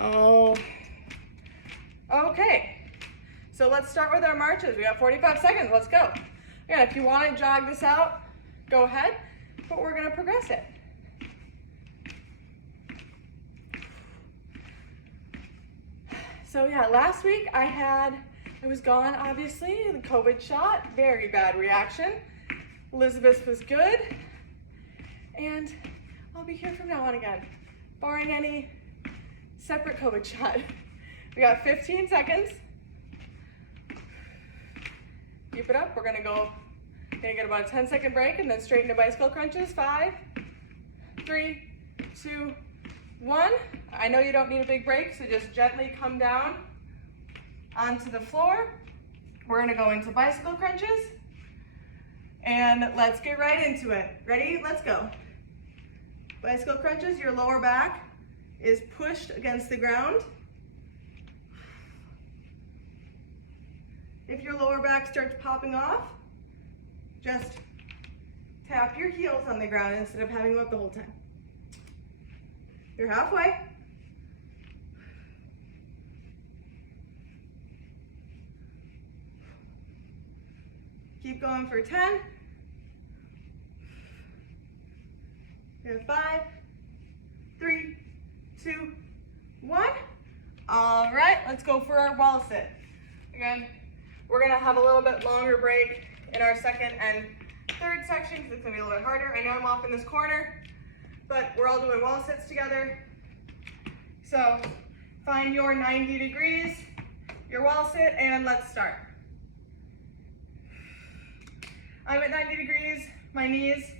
Oh, okay. So let's start with our marches. We got 45 seconds, let's go. Again, if you want to jog this out, go ahead, but we're gonna progress it. So yeah, last week I was gone, obviously, the COVID shot, very bad reaction. Elizabeth was good, and I'll be here from now on again, barring any separate COVID shot. We got 15 seconds. Keep it up. We're gonna get about a 10-second break and then straight into bicycle crunches. 5, 3, 2, 1. I know you don't need a big break, so just gently come down onto the floor. We're gonna go into bicycle crunches, and let's get right into it. Ready? Let's go. Bicycle crunches, your lower back is pushed against the ground. If your lower back starts popping off, just tap your heels on the ground instead of having them up the whole time. You're halfway. Keep going for 10. We have 5, 3, 2, 1. All right, let's go for our wall sit. Again, we're gonna have a little bit longer break in our second and third section because it's gonna be a little bit harder. I know I'm off in this corner, but we're all doing wall sits together. So find your 90 degrees, your wall sit, and let's start. I'm at 90 degrees, my knees,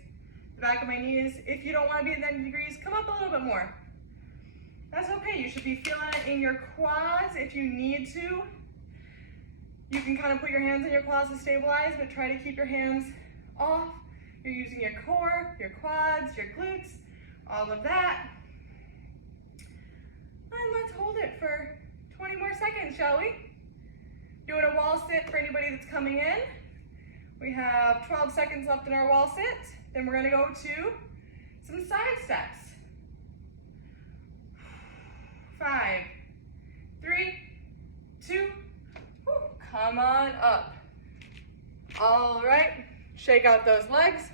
the back of my knees. If you don't wanna be at 90 degrees, come up a little bit more. That's okay, you should be feeling it in your quads if you need to. You can kind of put your hands on your quads to stabilize, but try to keep your hands off. You're using your core, your quads, your glutes, all of that. And let's hold it for 20 more seconds, shall we? Doing a wall sit for anybody that's coming in. We have 12 seconds left in our wall sit. Then we're gonna go to some side steps. 5, 3, 2, come on up. All right, shake out those legs.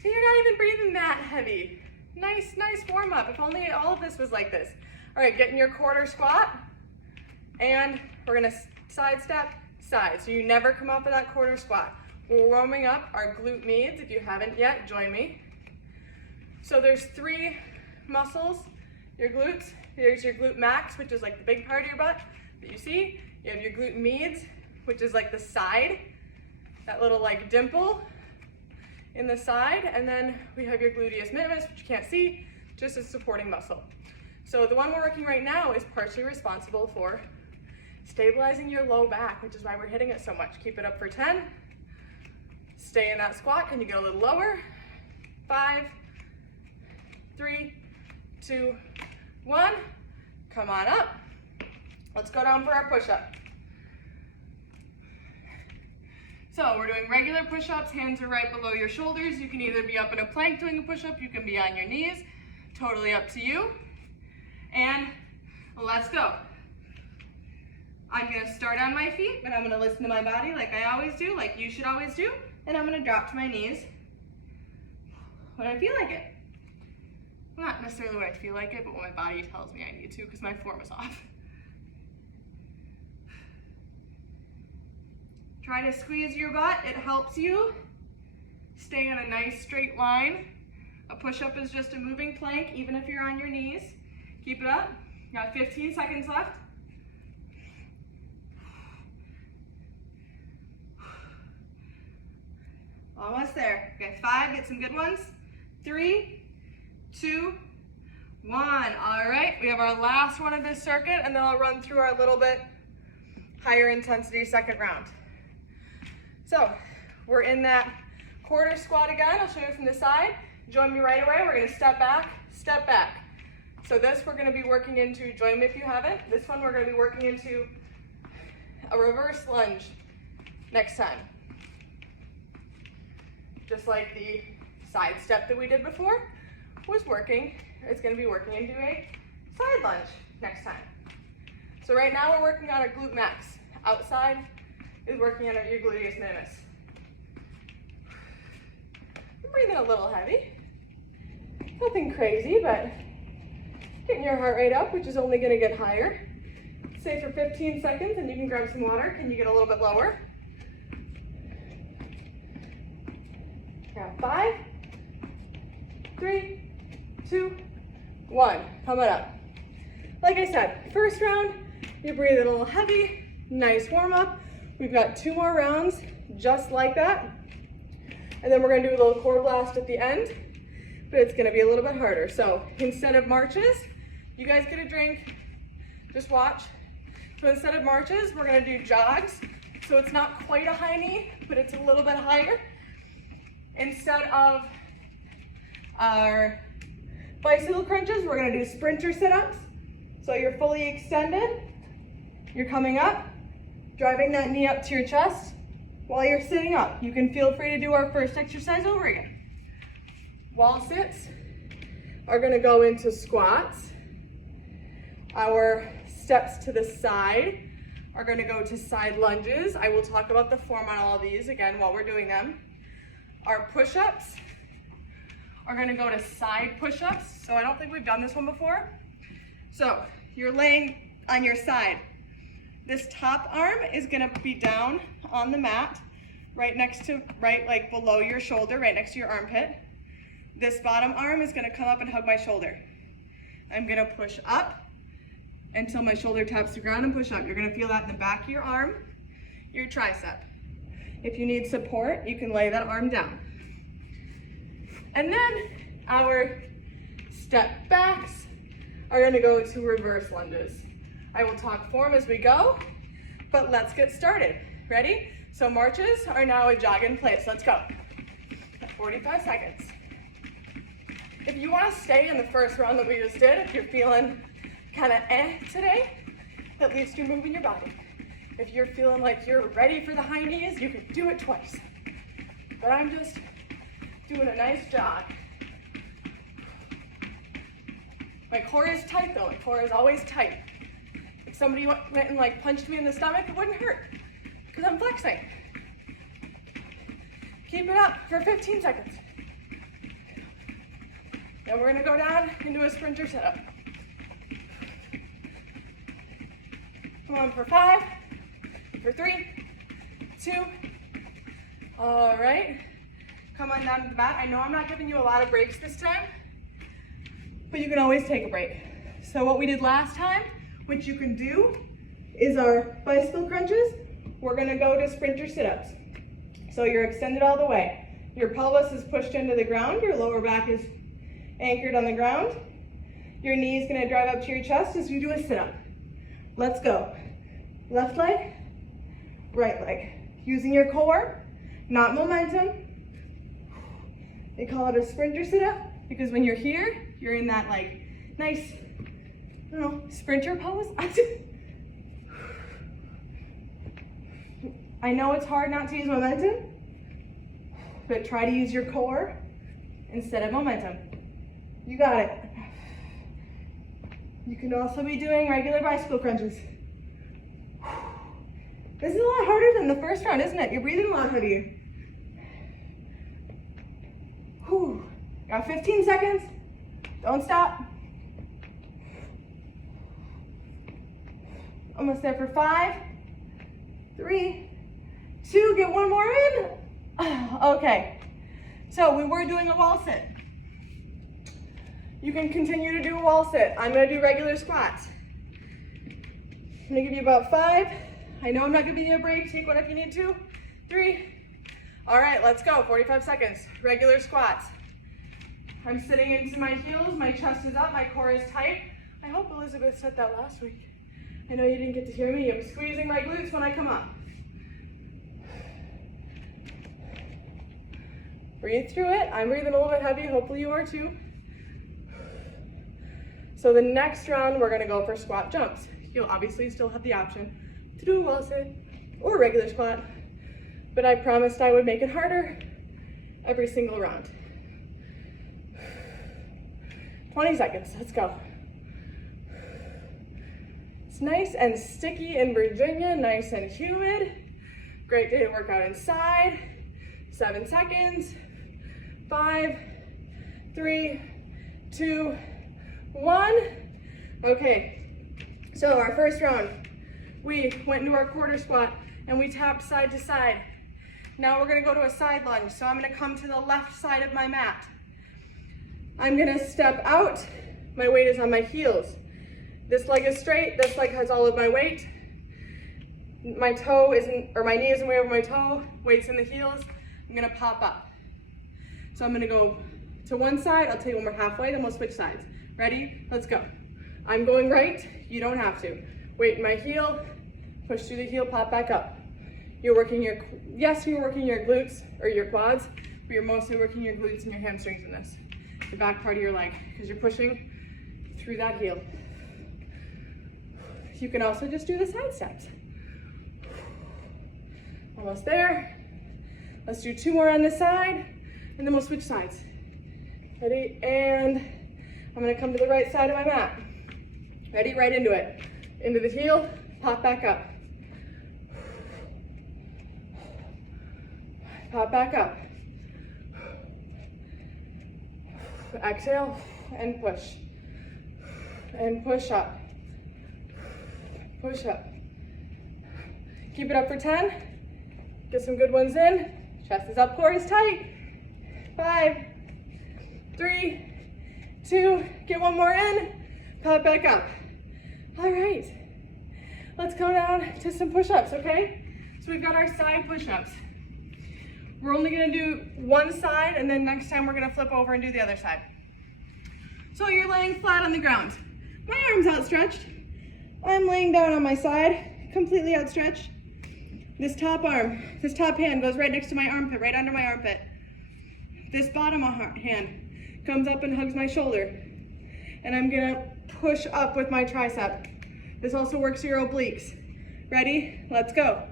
See, you're not even breathing that heavy. Nice warm up. If only all of this was like this. All right, get in your quarter squat, and we're gonna side step, side. So you never come up with that quarter squat. We're warming up our glute meads. If you haven't yet, join me. So there's 3 muscles, your glutes. There's your glute max, which is like the big part of your butt that you see. You have your glute meads, which is like the side, that little like dimple in the side. And then we have your gluteus minimus, which you can't see, just a supporting muscle. So the one we're working right now is partially responsible for stabilizing your low back, which is why we're hitting it so much. Keep it up for 10. Stay in that squat. Can you get a little lower? 5, 3, 2, 1. Come on up. Let's go down for our push-up. So we're doing regular push-ups. Hands are right below your shoulders. You can either be up in a plank doing a push-up, you can be on your knees. Totally up to you. And let's go. I'm gonna start on my feet, but I'm gonna listen to my body like I always do, like you should always do. And I'm gonna drop to my knees when I feel like it. Not necessarily when I feel like it, but when my body tells me I need to, because my form is off. Try to squeeze your butt. It helps you stay on a nice straight line. A push-up is just a moving plank, even if you're on your knees. Keep it up. You got 15 seconds left. Almost there. Okay, 5, get some good ones. 3, 2, 1. All right, we have our last one of this circuit, and then I'll run through our little bit higher intensity second round. So we're in that quarter squat again. I'll show you from the side. Join me right away. We're gonna step back, step back. So this we're gonna be working into, join me if you haven't. This one we're gonna be working into a reverse lunge next time. Just like the side step that we did before was working is going to be working into a side lunge next time. So right now we're working on our glute max. Outside is working on your gluteus minimus. I'm breathing a little heavy. Nothing crazy, but getting your heart rate up, which is only going to get higher. Stay for 15 seconds and you can grab some water. Can you get a little bit lower? Now 5, 3, 2, 1. Coming up. Like I said, first round, you breathe a little heavy, nice warm up. We've got 2 more rounds just like that. And then we're gonna do a little core blast at the end, but it's gonna be a little bit harder. So instead of marches, you guys get a drink, just watch. So instead of marches, we're gonna do jogs. So it's not quite a high knee, but it's a little bit higher. Instead of our bicycle crunches, we're gonna do sprinter sit-ups. So you're fully extended, you're coming up, driving that knee up to your chest while you're sitting up. You can feel free to do our first exercise over again. Wall sits are gonna go into squats. Our steps to the side are gonna go to side lunges. I will talk about the form on all of these again while we're doing them. Our push-ups are gonna go to side push-ups. So I don't think we've done this one before. So you're laying on your side. This top arm is gonna be down on the mat, right like below your shoulder, right next to your armpit. This bottom arm is gonna come up and hug my shoulder. I'm gonna push up until my shoulder taps the ground and push up. You're gonna feel that in the back of your arm, your tricep. If you need support, you can lay that arm down. And then our step backs are gonna go to reverse lunges. I will talk form as we go, but let's get started. Ready? So marches are now a jog in place. Let's go. 45 seconds. If you wanna stay in the first round that we just did, if you're feeling kinda today, at least you're moving your body. If you're feeling like you're ready for the high knees, you can do it twice. But I'm just doing a nice jog. My core is tight though, my core is always tight. If somebody went and like punched me in the stomach, it wouldn't hurt, because I'm flexing. Keep it up for 15 seconds. Then we're gonna go down into a sprinter setup. Come on for 5, for 3, 2, all right. Come on down to the mat. I know I'm not giving you a lot of breaks this time, but you can always take a break. So what we did last time, which you can do, is our bicycle crunches. We're gonna go to sprinter sit-ups. So you're extended all the way. Your pelvis is pushed into the ground, your lower back is anchored on the ground. Your knee is gonna drive up to your chest as you do a sit-up. Let's go. Left leg, right leg. Using your core, not momentum. They call it a sprinter sit-up because when you're here, you're in that like nice, I don't know, sprinter pose. I know it's hard not to use momentum, but try to use your core instead of momentum. You got it. You can also be doing regular bicycle crunches. This is a lot harder than the first round, isn't it? You're breathing a lot heavier. Whew. Got 15 seconds. Don't stop. Almost there for 5, 3, 2, get one more in. Okay, so we were doing a wall sit. You can continue to do a wall sit. I'm gonna do regular squats. I'm gonna give you about 5. I know I'm not giving you a break. Take one if you need to. 3. All right, let's go. 45 seconds. Regular squats. I'm sitting into my heels. My chest is up. My core is tight. I hope Elizabeth said that last week. I know you didn't get to hear me. I'm squeezing my glutes when I come up. Breathe through it. I'm breathing a little bit heavy. Hopefully you are too. So the next round, we're gonna go for squat jumps. You'll obviously still have the option to do a wall sit or a regular squat, but I promised I would make it harder every single round. 20 seconds, let's go. It's nice and sticky in Virginia, nice and humid. Great day to work out inside. 7 seconds. 5, 3, 2, 1. Okay, so our first round, we went into our quarter squat and we tapped side to side. Now we're gonna go to a side lunge. So I'm gonna come to the left side of my mat. I'm gonna step out. My weight is on my heels. This leg is straight, this leg has all of my weight. My toe isn't, or my knee isn't way over my toe, weight's in the heels. I'm gonna pop up. So I'm gonna go to one side, I'll tell you when we're halfway, then we'll switch sides. Ready? Let's go. I'm going right, you don't have to. Weight in my heel, push through the heel, pop back up. You're working your, yes, you're working your glutes or your quads, but you're mostly working your glutes and your hamstrings in this. The back part of your leg, because you're pushing through that heel. You can also just do the side steps. Almost there. Let's do 2 more on this side, and then we'll switch sides. Ready? And I'm gonna come to the right side of my mat. Ready? Right into it. Into the heel, pop back up. Pop back up. Exhale, and push. And push up. Push up. Keep it up for 10. Get some good ones in. Chest is up, core is tight. 5, 3, 2, get one more in. Pop back up. All right. Let's go down to some push-ups, okay? So we've got our side push-ups. We're only gonna do one side, and then next time we're gonna flip over and do the other side. So you're laying flat on the ground. My arm's outstretched. I'm laying down on my side, completely outstretched. This top arm, this top hand goes right next to my armpit, right under my armpit. This bottom hand comes up and hugs my shoulder. And I'm gonna push up with my tricep. This also works your obliques. Ready? Let's go.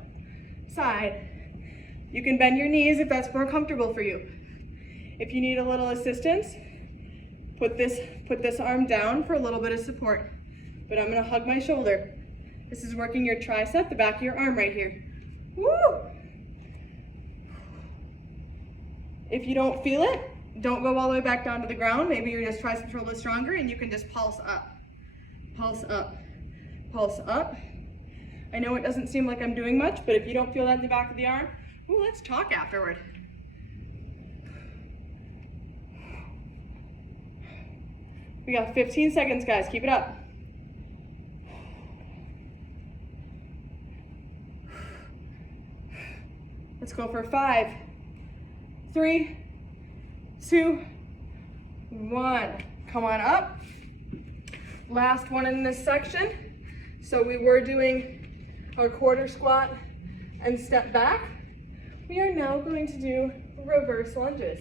Side. You can bend your knees if that's more comfortable for you. If you need a little assistance, put this arm down for a little bit of support. But I'm gonna hug my shoulder. This is working your tricep, the back of your arm right here. Woo! If you don't feel it, don't go all the way back down to the ground. Maybe your just tricep shoulder is stronger and you can just pulse up. Pulse up. Pulse up. I know it doesn't seem like I'm doing much, but if you don't feel that in the back of the arm, ooh, let's talk afterward. We got 15 seconds, guys. Keep it up. Let's go for 5, 3, 2, 1. Come on up. Last one in this section. So we were doing our quarter squat and step back. We are now going to do reverse lunges.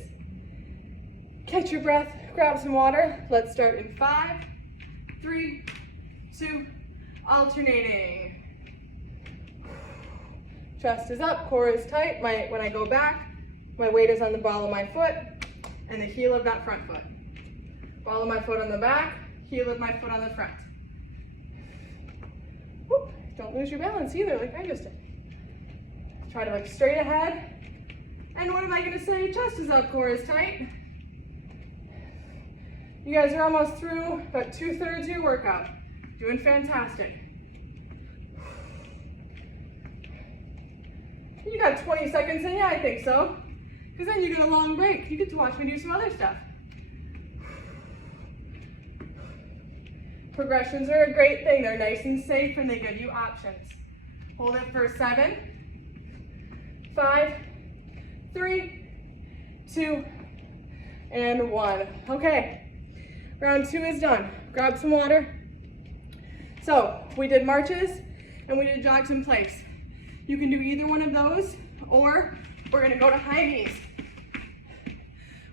Catch your breath, grab some water. Let's start in 5, 3, 2, alternating. Chest is up, core is tight. When I go back, my weight is on the ball of my foot and the heel of that front foot. Ball of my foot on the back, heel of my foot on the front. Whoop. Don't lose your balance either, like I just did. Try to look straight ahead. And what am I gonna say? Chest is up, core is tight. You guys are almost through about 2/3 of your workout. Doing fantastic. You got 20 seconds in? Yeah, I think so. Because then you get a long break. You get to watch me do some other stuff. Progressions are a great thing. They're nice and safe and they give you options. Hold it for 7, 5, 3, 2, and 1. Okay, round 2 is done. Grab some water. So we did marches and we did jogs in place. You can do either one of those, or we're gonna go to high knees.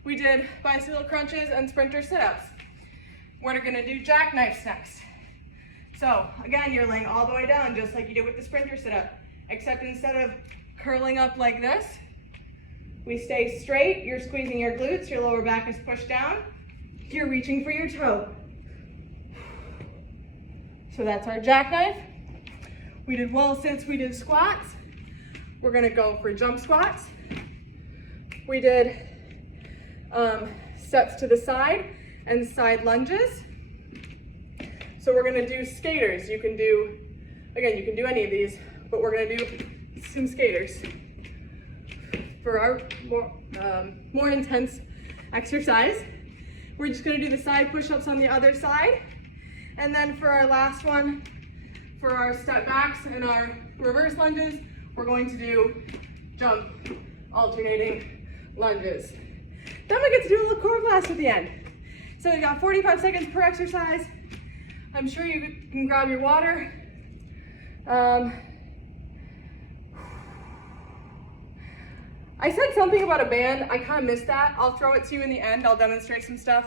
We did bicycle crunches and sprinter sit-ups. We're gonna do jackknives next. So again, you're laying all the way down just like you did with the sprinter sit-up, except instead of curling up like this, we stay straight. You're squeezing your glutes, your lower back is pushed down. You're reaching for your toe. So that's our jackknife. We did wall sits, we did squats. We're gonna go for jump squats. We did steps to the side and side lunges. So we're gonna do skaters. You can do, again, you can do any of these, but we're gonna do some skaters. For our more intense exercise, we're just gonna do the side push-ups on the other side. And then for our last one, for our step backs and our reverse lunges, we're going to do jump alternating lunges. Then we get to do a little core blast at the end. So we got 45 seconds per exercise. I'm sure you can grab your water. I said something about a band. I kind of missed that. I'll throw it to you in the end. I'll demonstrate some stuff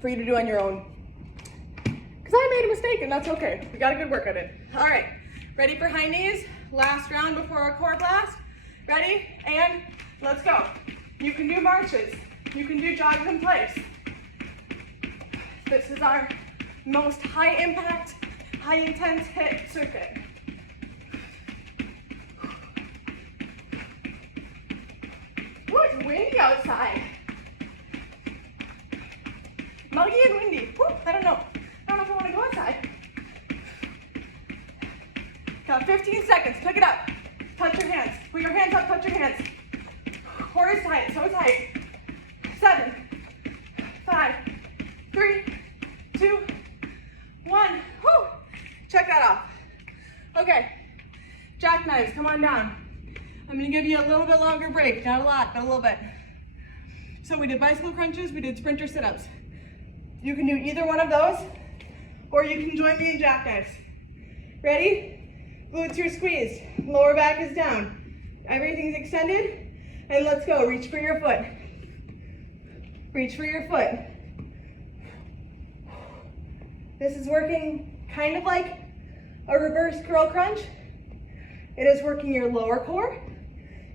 for you to do on your own. Because I made a mistake and that's okay. We got a good work at it. All right, ready for high knees? Last round before our core blast. Ready? And let's go. You can do marches. You can do jogs in place. This is our most high impact, high intense HIIT circuit. Ooh, it's windy outside. Muggy and windy. Woo, I don't know if I want to go outside. Got 15 seconds. Pick it up. Touch your hands. Put your hands up. Touch your hands. Core is tight. So tight. 7, 5, 3, 2, 1. Woo! Check that off. Okay. Jackknives. Come on down. I'm going to give you a little bit longer break. Not a lot, but a little bit. So we did bicycle crunches. We did sprinter sit-ups. You can do either one of those, or you can join me in jackknives. Ready? Glutes are squeezed. Lower back is down. Everything's extended. And let's go. Reach for your foot. Reach for your foot. This is working kind of like a reverse curl crunch. It is working your lower core,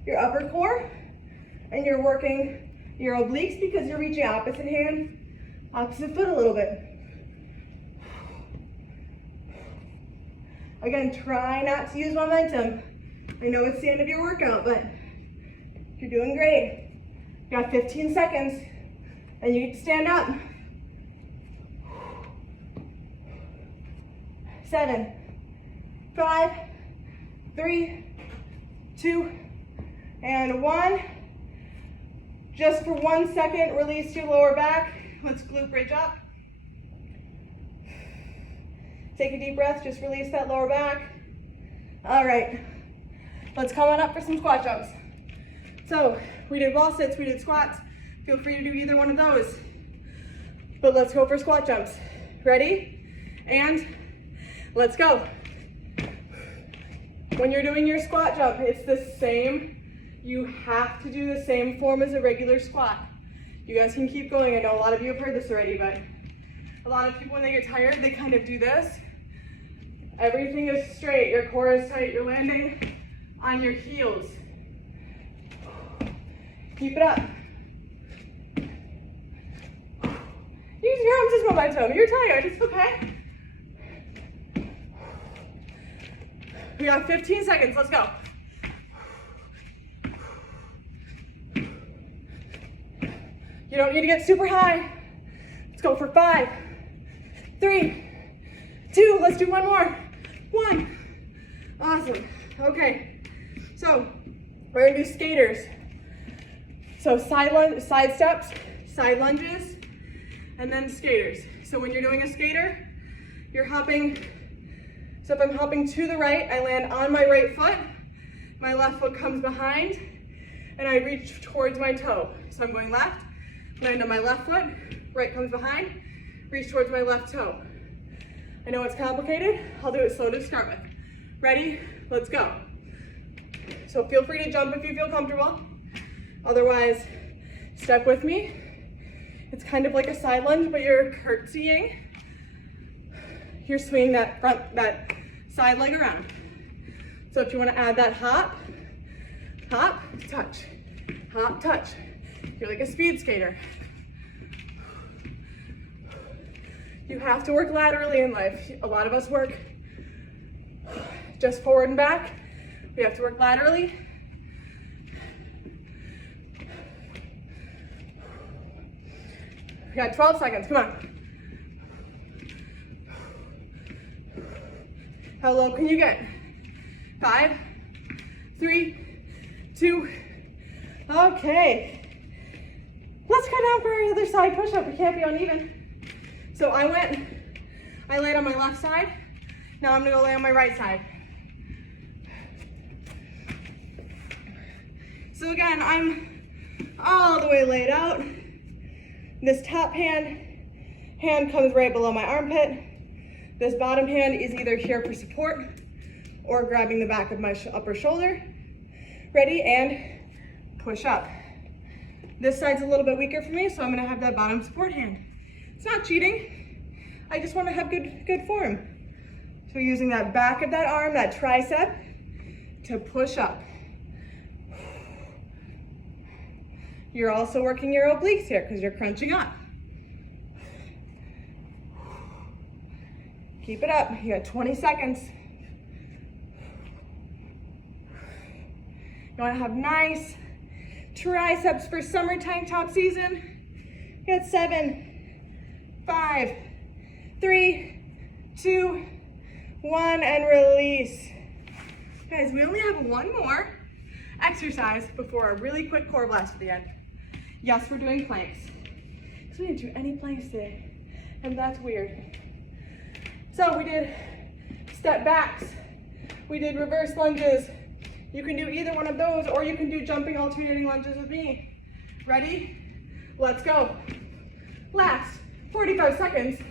your upper core, and you're working your obliques because you're reaching opposite hand, opposite foot a little bit. Again, try not to use momentum. I know it's the end of your workout, but you're doing great. You got 15 seconds, and you get to stand up. 7, 5, 3, 2, and 1. Just for 1 second, release your lower back. Let's glute bridge up. Take a deep breath, just release that lower back. All right, let's come on up for some squat jumps. So we did wall sits, we did squats. Feel free to do either one of those. But let's go for squat jumps. Ready? And let's go. When you're doing your squat jump, it's the same. You have to do the same form as a regular squat. You guys can keep going. I know a lot of you have heard this already, but a lot of people, when they get tired, they kind of do this. Everything is straight. Your core is tight. You're landing on your heels. Keep it up. Use your arms as momentum. You're tired. It's okay. We got 15 seconds. Let's go. You don't need to get super high. Let's go for 5, 3, 2. Let's do one more. 1. Awesome. Okay. So we're gonna do skaters. So side steps, side lunges, and then skaters. So when you're doing a skater, you're hopping. So if I'm hopping to the right, I land on my right foot. My left foot comes behind, and I reach towards my toe. So I'm going left, land on my left foot, right comes behind, reach towards my left toe. I know it's complicated. I'll do it slow to start with. Ready? Let's go. So feel free to jump if you feel comfortable. Otherwise, step with me. It's kind of like a side lunge, but you're curtsying. You're swinging that side leg around. So if you want to add that hop, hop, touch, hop, touch. You're like a speed skater. You have to work laterally in life. A lot of us work just forward and back. We have to work laterally. We got 12 seconds, come on. How low can you get? 5, 3, 2, okay. Let's go down for our other side push-up. We can't be uneven. So I laid on my left side. Now I'm gonna go lay on my right side. So again, I'm all the way laid out. This top hand comes right below my armpit. This bottom hand is either here for support or grabbing the back of my upper shoulder. Ready, and push up. This side's a little bit weaker for me, so I'm gonna have that bottom support hand. It's not cheating. I just wanna have good form. So using that back of that arm, that tricep, to push up. You're also working your obliques here because you're crunching up. Keep it up. You got 20 seconds. You want to have nice triceps for summer tank top season. You got 7, 5, 3, 2, 1, and release. Guys, we only have one more exercise before a really quick core blast at the end. Yes, we're doing planks. So we didn't do any planks today, and that's weird. So we did step backs, we did reverse lunges. You can do either one of those, or you can do jumping alternating lunges with me. Ready? Let's go. Last 45 seconds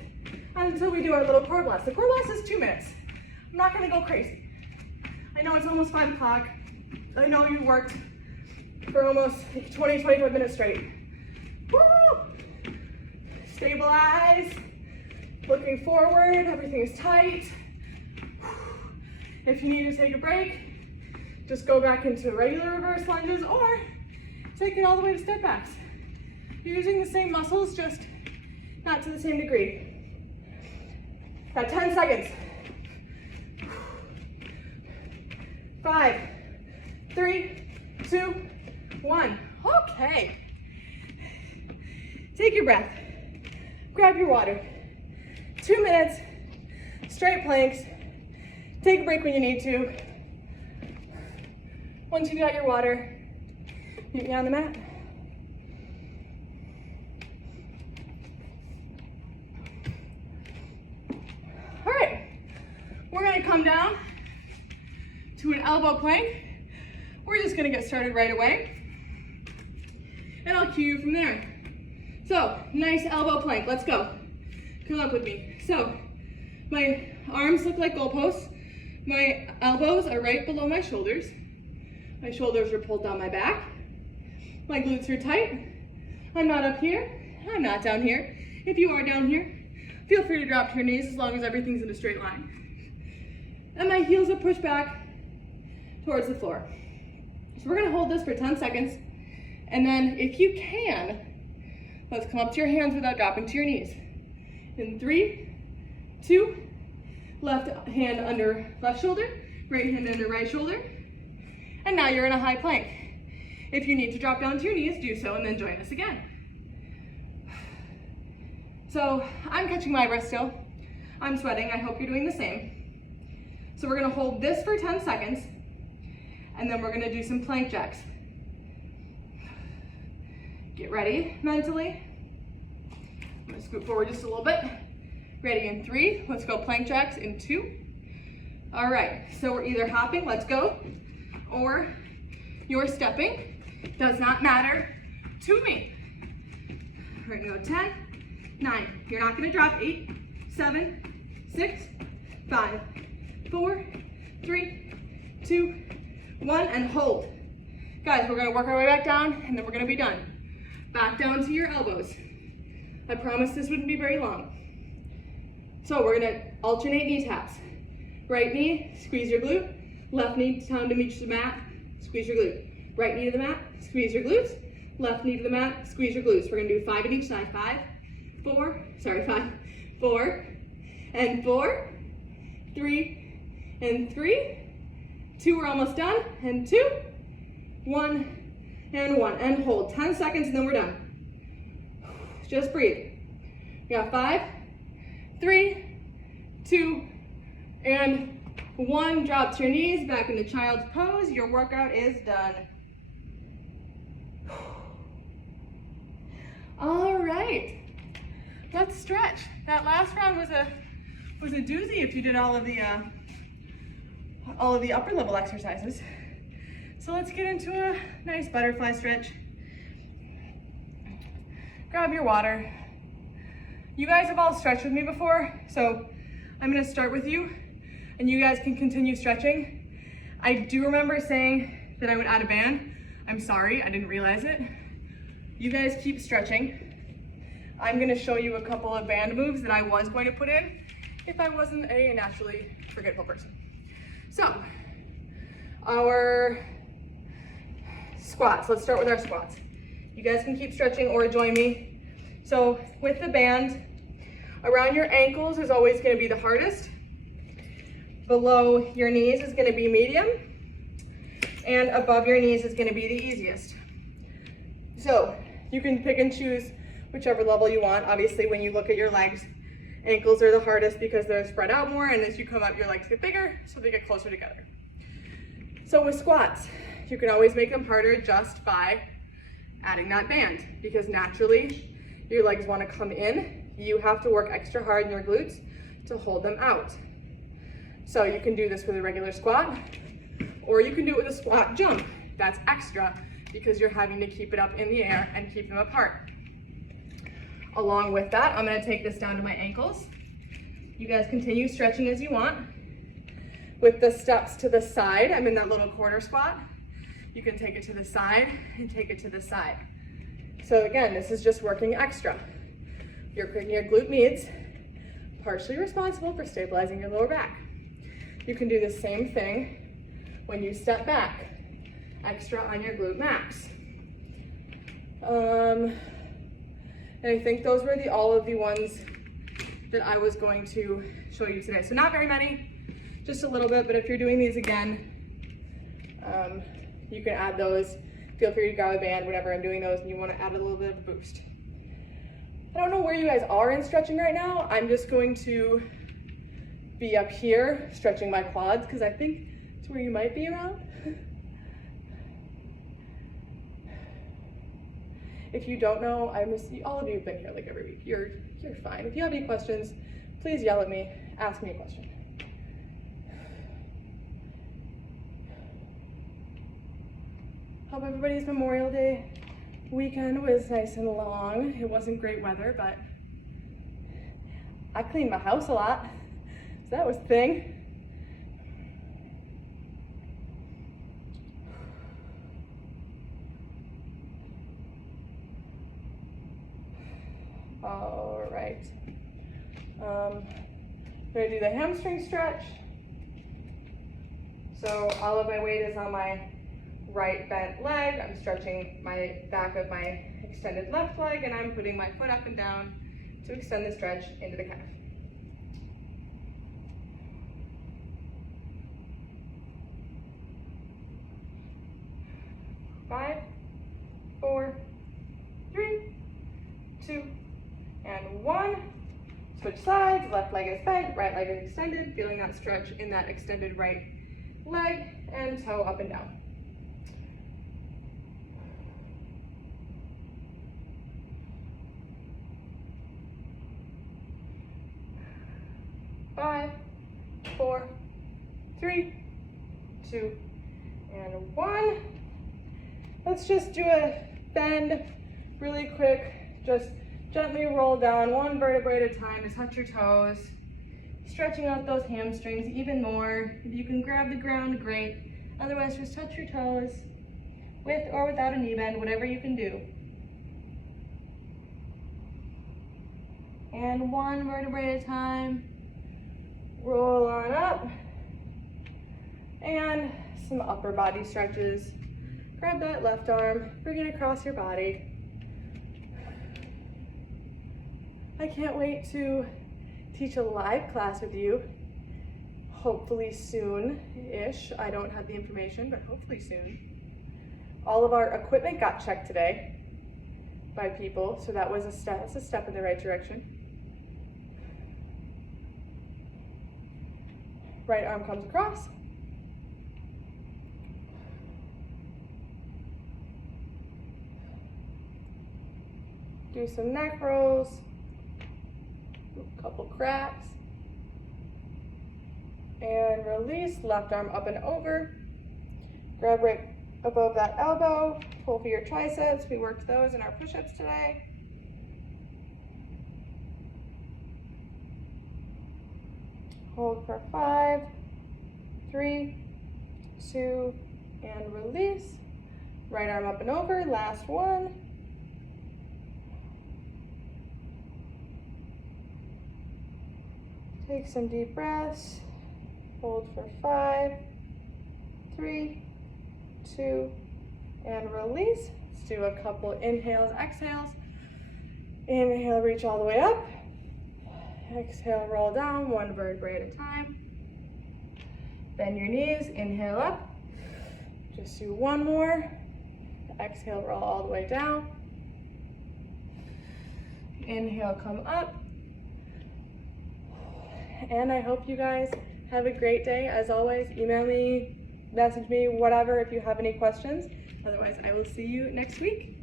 until we do our little core blast. The core blast is 2 minutes. I'm not gonna go crazy. I know it's almost 5 o'clock. I know you worked for almost 20-25 minutes straight. Woo! Stabilize. Looking forward, everything is tight. If you need to take a break, just go back into regular reverse lunges or take it all the way to step backs. You're using the same muscles, just not to the same degree. Got 10 seconds. 5, 3, 2, 1. Okay. Take your breath. Grab your water. 2 minutes, straight planks. Take a break when you need to. Once you got your water, meet me on the mat. All right, we're gonna come down to an elbow plank. We're just gonna get started right away, and I'll cue you from there. So, nice elbow plank, let's go. Come up with me. So, my arms look like goalposts. My elbows are right below my shoulders. My shoulders are pulled down my back. My glutes are tight. I'm not up here. I'm not down here. If you are down here, feel free to drop to your knees as long as everything's in a straight line. And my heels are pushed back towards the floor. So we're gonna hold this for 10 seconds. And then if you can, let's come up to your hands without dropping to your knees. In 3, 2, left hand under left shoulder, right hand under right shoulder. And now you're in a high plank. If you need to drop down to your knees, do so and then join us again. So I'm catching my breath still. I'm sweating, I hope you're doing the same. So we're gonna hold this for 10 seconds and then we're gonna do some plank jacks. Get ready mentally. I'm gonna scoot forward just a little bit. Ready in 3, let's go plank jacks in 2. All right, so we're either hopping, let's go, or you're stepping. Does not matter to me. We're gonna go 10, 9. You're not gonna drop. 8, 7, 6, 5, 4, 3, 2, 1, and hold. Guys, we're gonna work our way back down and then we're gonna be done. Back down to your elbows. I promised this wouldn't be very long. So we're gonna alternate knee taps. Right knee, squeeze your glute. Left knee down to meet the mat, squeeze your glute. Right knee to the mat, squeeze your glutes. left knee to the mat, squeeze your glutes. We're gonna do 5 on each side. 5, 4, and 4, 3, and 3, 2, we're almost done, and 2, 1, and 1, and hold. 10 seconds, and then we're done. Just breathe. We got 5, 3, 2, and 1. Drop to your knees, back into child's pose. Your workout is done. All right, let's stretch. That last round was a doozy if you did all of the upper level exercises. So let's get into a nice butterfly stretch. Grab your water. You guys have all stretched with me before, so I'm gonna start with you and you guys can continue stretching. I do remember saying that I would add a band. I'm sorry, I didn't realize it. You guys keep stretching. I'm gonna show you a couple of band moves that I was going to put in if I wasn't a naturally forgetful person. So, our squats, let's start with our squats. You guys can keep stretching or join me. So with the band, around your ankles is always gonna be the hardest. Below your knees is gonna be medium. And above your knees is gonna be the easiest. So you can pick and choose whichever level you want. Obviously, when you look at your legs, ankles are the hardest because they're spread out more, and as you come up, your legs get bigger, so they get closer together. So with squats, you can always make them harder just by adding that band, because naturally, your legs want to come in. You have to work extra hard in your glutes to hold them out. So you can do this with a regular squat, or you can do it with a squat jump. That's extra, because you're having to keep it up in the air and keep them apart. Along with that, I'm gonna take this down to my ankles. You guys continue stretching as you want. With the steps to the side, I'm in that little quarter squat. You can take it to the side and take it to the side. So again, this is just working extra. Your glute meads, partially responsible for stabilizing your lower back. You can do the same thing when you step back. Extra on your glute max. And I think those were all of the ones that I was going to show you today. So not very many, just a little bit, but if you're doing these again, you can add those. Feel free to grab a band whenever I'm doing those and you want to add a little bit of a boost. I don't know where you guys are in stretching right now. I'm just going to be up here stretching my quads because I think it's where you might be around. If you don't know, all of you have been here like every week. You're fine. If you have any questions, please yell at me, ask me a question. Hope everybody's Memorial Day weekend was nice and long. It wasn't great weather, but I cleaned my house a lot, so that was a thing. All right. I'm gonna do the hamstring stretch. So all of my weight is on my right bent leg. I'm stretching my back of my extended left leg, and I'm putting my foot up and down to extend the stretch into the calf. Five, 4, 3, 2, and 1. Switch sides, left leg is bent, right leg is extended, feeling that stretch in that extended right leg, and toe up and down. Five, 4, 3, 2, and 1. Let's just do a bend really quick. Just gently roll down one vertebrae at a time to touch your toes, stretching out those hamstrings even more. If you can grab the ground, great. Otherwise, just touch your toes with or without a knee bend, whatever you can do. And one vertebrae at a time. Roll on up. And some upper body stretches. Grab that left arm, bring it across your body. I can't wait to teach a live class with you, hopefully soon-ish. I don't have the information, but hopefully soon. All of our equipment got checked today by people, so that was a step. It's a step in the right direction. Right arm comes across. Do some neck rolls. A couple cracks. And release, left arm up and over. Grab right above that elbow, pull for your triceps. We worked those in our push-ups today. Hold for 5, 3, 2, and release. Right arm up and over, last one. Take some deep breaths. Hold for 5, 3, 2, and release. Let's do a couple inhales, exhales. Inhale, reach all the way up. Exhale, roll down, one vertebrae at a time. Bend your knees, inhale up. Just do one more. Exhale, roll all the way down. Inhale, come up. And I hope you guys have a great day. As always, email me, message me, whatever, if you have any questions. Otherwise, I will see you next week.